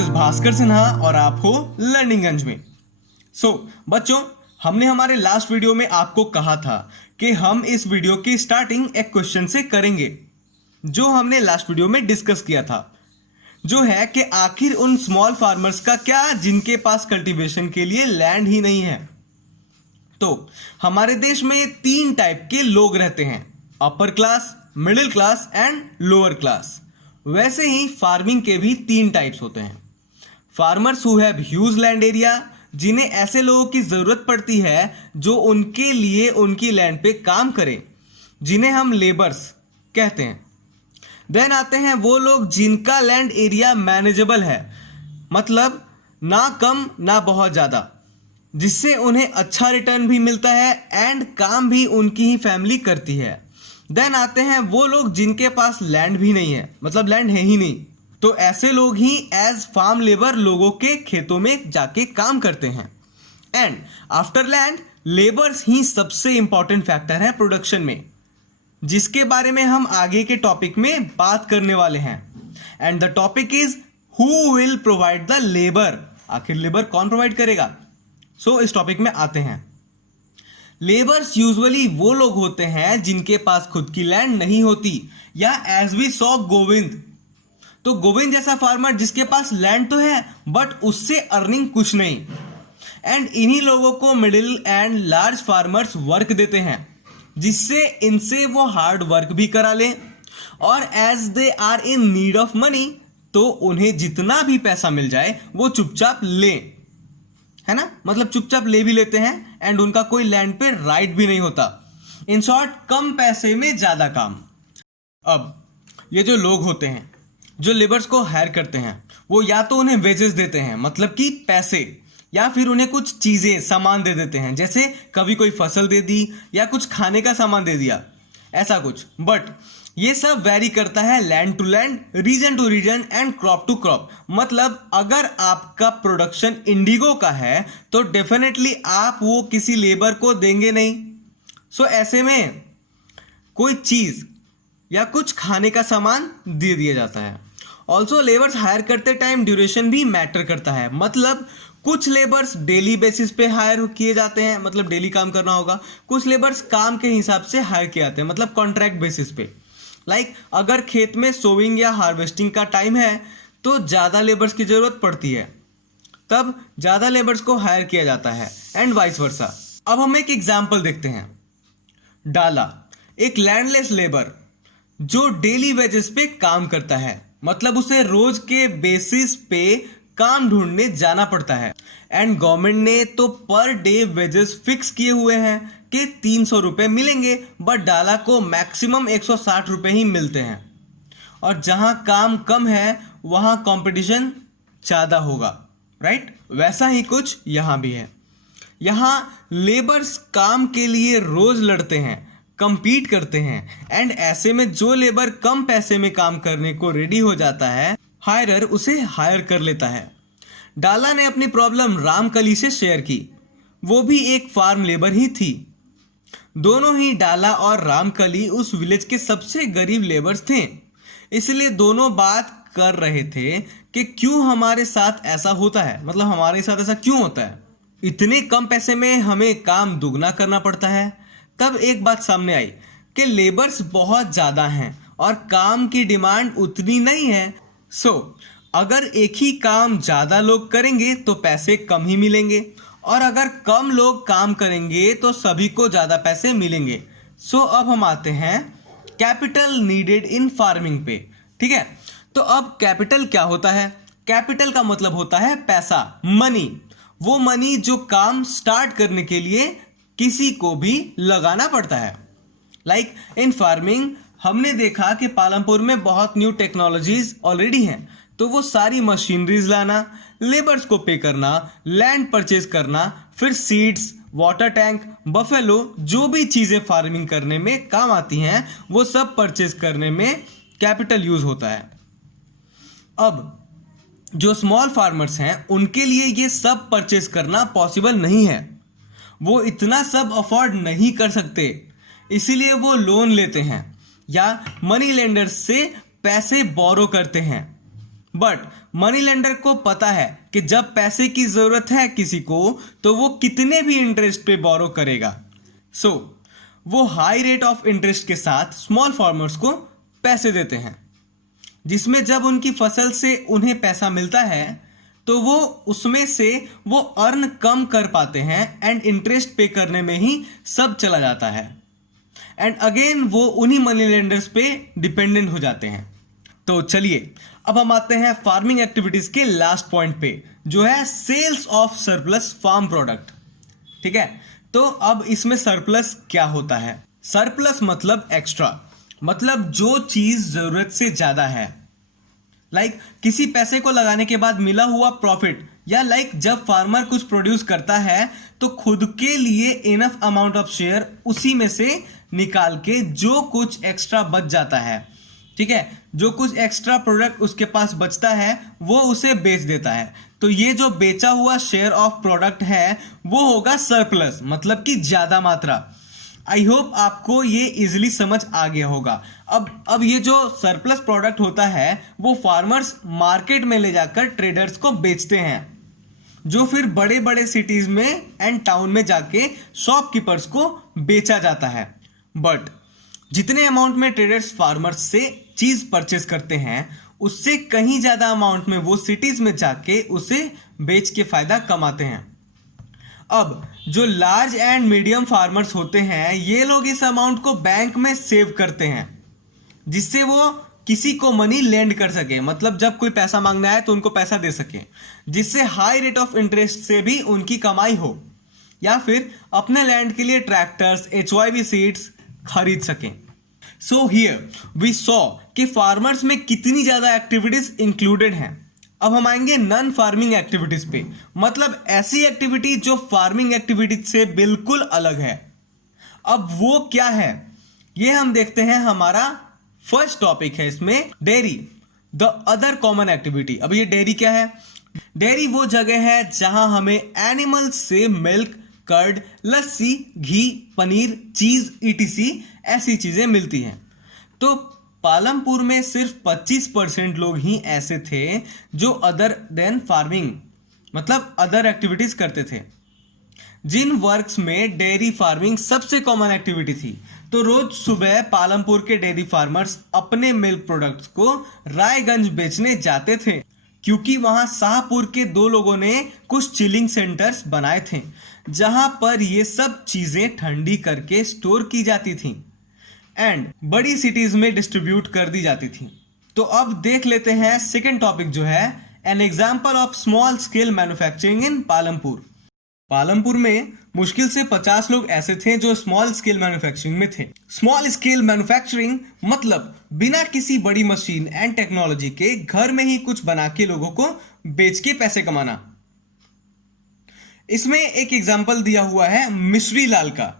Is Bhaskar Sinha और आप हो लर्निंगगंज में। बच्चों, हमने हमारे लास्ट वीडियो में आपको कहा था कि हम इस वीडियो की स्टार्टिंग एक क्वेश्चन से करेंगे जो हमने लास्ट वीडियो में डिस्कस किया था, जो है कि आखिर उन स्मॉल फार्मर्स का क्या जिनके पास कल्टीवेशन के लिए लैंड ही नहीं है। तो हमारे देश में 3 टाइप के लोग रहते हैं, upper class, middle class and lower class. वैसे ही फार्मिंग के भी 3 टाइप्स होते हैं। Farmers who have huge land area, जिन्हें ऐसे लोगों की जरूरत पड़ती है जो उनके लिए उनकी लैंड पे काम करें, जिन्हें हम लेबर्स कहते हैं। देन आते हैं वो लोग जिनका लैंड एरिया मैनेजेबल है, मतलब ना कम ना बहुत ज़्यादा, जिससे उन्हें अच्छा रिटर्न भी मिलता है एंड काम भी उनकी ही फैमिली करती है। देन आते हैं वो लोग जिनके पास लैंड भी नहीं है, मतलब लैंड है ही नहीं, तो ऐसे लोग ही एज फार्म लेबर लोगों के खेतों में जाके काम करते हैं। एंड आफ्टर लैंड, लेबर्स ही सबसे इंपॉर्टेंट फैक्टर है प्रोडक्शन में, जिसके बारे में हम आगे के टॉपिक में बात करने वाले हैं। And the topic is who will provide the labour. आखिर लेबर कौन प्रोवाइड करेगा? इस टॉपिक में आते हैं। लेबर्स यूजुअली वो लोग होते हैं जिनके पास खुद की लैंड नहीं होती, या एज वी सॉ गोविंद, तो गोविंद जैसा फार्मर जिसके पास लैंड तो है बट उससे अर्निंग कुछ नहीं। एंड इन्हीं लोगों को middle and large farmers work देते हैं, जिससे इनसे वो हार्ड वर्क भी करा लें, और as they are in need of money, तो उन्हें जितना भी पैसा मिल जाए वो चुपचाप लें, है ना, मतलब चुपचाप ले भी लेते हैं एंड उनका कोई लैंड पे राइट भी नहीं होता। इन शॉर्ट, कम पैसे में ज्यादा काम। अब ये जो लोग होते हैं जो लेबर्स को हायर करते हैं, वो या तो उन्हें वेजेस देते हैं, मतलब कि पैसे, या फिर उन्हें कुछ चीजें सामान दे देते हैं, जैसे कभी कोई फसल दे दी या कुछ खाने का सामान दे दिया, ऐसा कुछ। बट ये सब वैरी करता है land to land, region to region and crop to crop. मतलब अगर आपका प्रोडक्शन इंडिगो का है तो डेफिनेटली आप वो किसी लेबर को देंगे नहीं। ऐसे में कोई चीज या कुछ खाने का सामान दे दिया जाता है। ऑल्सो लेबर्स हायर करते टाइम ड्यूरेशन भी मैटर करता है, मतलब कुछ लेबर्स डेली बेसिस पे हायर किए जाते हैं, मतलब डेली काम करना होगा। कुछ लेबर्स काम के हिसाब से हायर किए जाते हैं, मतलब कॉन्ट्रैक्ट बेसिस पे। लाइक अगर खेत में सोविंग या हार्वेस्टिंग का टाइम है तो ज़्यादा लेबर्स की ज़रूरत पड़ती है, तब ज़्यादा लेबर्स को हायर किया जाता है, एंड वाइस वर्सा। अब हम एक एग्जाम्पल देखते हैं। डाला एक लैंडलेस लेबर जो डेली वेजेस पे काम करता है, मतलब उसे रोज के बेसिस पे काम ढूंढने जाना पड़ता है, एंड गवर्नमेंट ने तो पर डे वेजेस फिक्स किए हुए हैं कि 300 रुपये मिलेंगे, बट डाला को मैक्सिमम 160 रुपये ही मिलते हैं। और जहां काम कम है वहां कंपटीशन ज़्यादा होगा, राइट? वैसा ही कुछ यहाँ भी है। यहाँ लेबर्स काम के लिए रोज लड़ते हैं, कंपीट करते हैं, एंड ऐसे में जो लेबर कम पैसे में काम करने को रेडी हो जाता है, हायरर उसे हायर कर लेता है। डाला ने अपनी प्रॉब्लम रामकली से शेयर की, वो भी एक फार्म लेबर ही थी। दोनों ही डाला और रामकली उस विलेज के सबसे गरीब लेबर्स थे, इसलिए दोनों बात कर रहे थे कि क्यों हमारे साथ ऐसा होता है, मतलब हमारे साथ ऐसा क्यों होता है, इतने कम पैसे में हमें काम दुगना करना पड़ता है। तब एक बात सामने आई कि लेबर्स बहुत ज़्यादा हैं और काम की डिमांड उतनी नहीं है। अगर एक ही काम ज़्यादा लोग करेंगे तो पैसे कम ही मिलेंगे, और अगर कम लोग काम करेंगे तो सभी को ज़्यादा पैसे मिलेंगे। अब हम आते हैं कैपिटल नीडेड इन फार्मिंग पे, ठीक है? तो अब कैपिटल क्या होता है? कैपिटल का मतलब होता है पैसा, मनी। वो मनी जो काम स्टार्ट करने के लिए किसी को भी लगाना पड़ता है। लाइक इन फार्मिंग हमने देखा कि पालमपुर में बहुत न्यू टेक्नोलॉजीज ऑलरेडी हैं, तो वो सारी मशीनरीज लाना, लेबर्स को पे करना, लैंड परचेज करना, फिर सीड्स, वाटर टैंक, बफेलो, जो भी चीज़ें फार्मिंग करने में काम आती हैं वो सब परचेज करने में कैपिटल यूज होता है। अब जो स्मॉल फार्मर्स हैं उनके लिए ये सब परचेज करना पॉसिबल नहीं है, वो इतना सब अफोर्ड नहीं कर सकते, इसीलिए वो लोन लेते हैं या मनी लेंडर्स से पैसे बोरो करते हैं। बट मनी लेंडर को पता है कि जब पैसे की जरूरत है किसी को तो वो कितने भी इंटरेस्ट पे बोरो करेगा। सो वो हाई रेट ऑफ इंटरेस्ट के साथ स्मॉल फार्मर्स को पैसे देते हैं, जिसमें जब उनकी फसल से उन्हें पैसा मिलता है तो वो उसमें से वो अर्न कम कर पाते हैं एंड इंटरेस्ट पे करने में ही सब चला जाता है एंड अगेन वो उन्हीं मनी लेंडर्स पे डिपेंडेंट हो जाते हैं। तो चलिए अब हम आते हैं फार्मिंग एक्टिविटीज के लास्ट पॉइंट पे, जो है sales of surplus farm product. ठीक है, तो अब इसमें सरप्लस क्या होता है? सरप्लस मतलब एक्स्ट्रा, मतलब जो चीज जरूरत से ज्यादा है। किसी पैसे को लगाने के बाद मिला हुआ प्रॉफिट, या जब फार्मर कुछ प्रोड्यूस करता है तो खुद के लिए इनफ अमाउंट ऑफ शेयर उसी में से निकाल के जो कुछ एक्स्ट्रा बच जाता है, ठीक है, जो कुछ एक्स्ट्रा प्रोडक्ट उसके पास बचता है वो उसे बेच देता है। तो ये जो बेचा हुआ शेयर ऑफ प्रोडक्ट है वो होगा सरप्लस, मतलब कि ज्यादा मात्रा। आई होप आपको ये इजिली समझ आ गया होगा। अब ये जो सरप्लस प्रोडक्ट होता है वो फार्मर्स मार्केट में ले जाकर ट्रेडर्स को बेचते हैं, जो फिर बड़े बड़े सिटीज में एंड टाउन में जाके शॉपकीपर्स को बेचा जाता है। बट जितने अमाउंट में ट्रेडर्स फार्मर्स से चीज परचेस करते हैं उससे कहीं ज्यादा अमाउंट में वो सिटीज में जाके उसे बेच के फायदा कमाते हैं। अब जो लार्ज एंड मीडियम फार्मर्स होते हैं ये लोग इस अमाउंट को बैंक में सेव करते हैं, जिससे वो किसी को मनी लेंड कर सके, मतलब जब कोई पैसा मांगना है तो उनको पैसा दे सके, जिससे हाई रेट ऑफ इंटरेस्ट से भी उनकी कमाई हो, या फिर अपने लैंड के लिए ट्रैक्टर्स, HYV सीड्स खरीद सकें। सो हियर वी सॉ कि फार्मर्स में कितनी ज्यादा एक्टिविटीज इंक्लूडेड हैं। अब हम आएंगे नॉन फार्मिंग एक्टिविटीज पे, मतलब ऐसी एक्टिविटी जो फार्मिंग एक्टिविटीज से बिल्कुल अलग है। अब वो क्या है ये हम देखते हैं। हमारा फर्स्ट टॉपिक है इसमें dairy, the other common activity. अब ये डेयरी क्या है? डेयरी वो जगह है जहां हमें एनिमल्स से मिल्क, कर्ड, लस्सी, घी, पनीर, चीज ETC ऐसी चीजें मिलती हैं। तो पालमपुर में सिर्फ 25% लोग ही ऐसे थे जो अदर देन फार्मिंग, मतलब अदर एक्टिविटीज करते थे। जिन वर्क्स में डेयरी फार्मिंग सबसे कॉमन एक्टिविटी थी, तो रोज सुबह पालमपुर के डेयरी फार्मर्स अपने मिल्क प्रोडक्ट्स को रायगंज बेचने जाते थे, क्योंकि वहां शाहपुर के 2 लोगों ने कुछ चिलिंग सेंटर्स बनाए थे जहां पर ये सब चीजें ठंडी करके स्टोर की जाती थी एंड बड़ी सिटीज में डिस्ट्रीब्यूट कर दी जाती थी। तो अब देख लेते हैं सेकेंड टॉपिक, जो है an example of small scale manufacturing इन पालमपुर। पालमपुर में मुश्किल से 50 लोग ऐसे थे जो स्मॉल स्केल मैन्युफैक्चरिंग में थे। स्मॉल स्केल मैन्युफैक्चरिंग मतलब बिना किसी बड़ी मशीन एंड टेक्नोलॉजी के घर में ही कुछ बना के लोगों को बेच के पैसे कमाना। इसमें एक एग्जाम्पल दिया हुआ है मिश्री लाल का।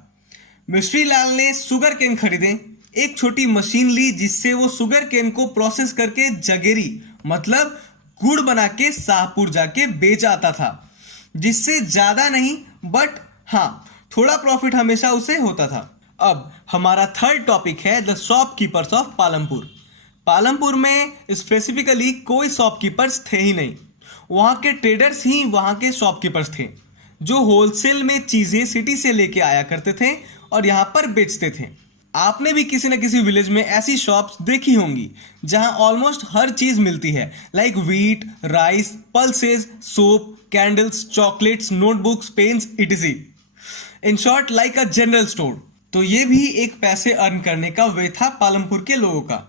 मिश्री लाल ने शुगर केन खरीदे, एक छोटी मशीन ली जिससे वो शुगर केन को प्रोसेस करके जगेरी मतलब गुड़ बना के शाहपुर जाके बेच आता था, जिससे ज्यादा नहीं बट हाँ थोड़ा प्रॉफिट हमेशा उसे होता था। अब हमारा थर्ड टॉपिक है the shopkeepers of Palampur. Palampur में स्पेसिफिकली कोई शॉपकीपर्स थे ही नहीं, वहां के ट्रेडर्स ही वहां के शॉपकीपर्स थे जो होलसेल में चीजें सिटी से लेके आया करते थे और यहाँ पर बेचते थे। आपने भी किसी न किसी विलेज में ऐसी शॉप्स देखी होंगी जहां ऑलमोस्ट हर चीज मिलती है, like wheat, rice, pulses, soap, candles, chocolates, notebooks, pens ETC। In short like a general store. तो ये भी एक पैसे अर्न करने का वे था पालमपुर के लोगों का।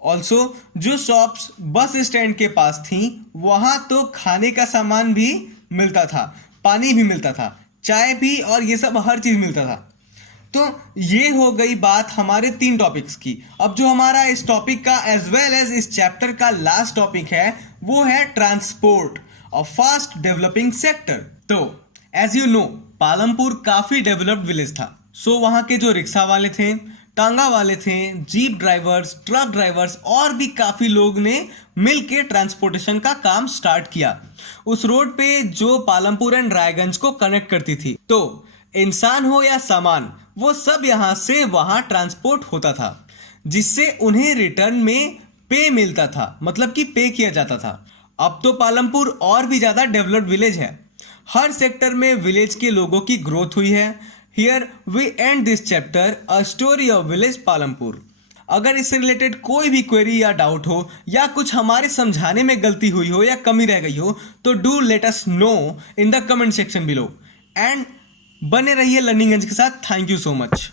ऑल्सो जो शॉप्स बस स्टैंड के पास थी वहां तो खाने का सामान भी मिलता था, पानी भी मिलता था, चाय भी, और ये सब हर चीज मिलता था। तो ये हो गई बात हमारे 3 टॉपिक्स की। अब जो हमारा इस टॉपिक का एज वेल एज इस चैप्टर का लास्ट टॉपिक है वो है transport, a fast developing sector. तो एज यू नो पालमपुर काफी डेवलप्ड विलेज था। सो वहां के जो रिक्शा वाले थे, टांगा वाले थे, जीप ड्राइवर्स, ट्रक ड्राइवर्स और भी काफी लोग ने मिलके ट्रांसपोर्टेशन का काम स्टार्ट किया उस रोड पे जो पालमपुर एंड रायगंज को कनेक्ट करती थी। तो इंसान हो या सामान, वो सब यहां से वहां ट्रांसपोर्ट होता था, जिससे उन्हें रिटर्न में पे मिलता था, मतलब कि पे किया जाता था। अब तो पालमपुर और भी ज़्यादा डेवलप्ड विलेज है। हर सेक्टर में विलेज के लोगों की ग्रोथ हुई है। Here we end this chapter a story of village Palampur. अगर इससे रिलेटेड कोई भी क्वेरी या डाउट हो या कुछ हमारे समझाने में गलती हुई हो या कमी रह गई हो तो do let us know in the comment section below. And बने रहिए लर्निंग गंज के साथ। Thank you so much.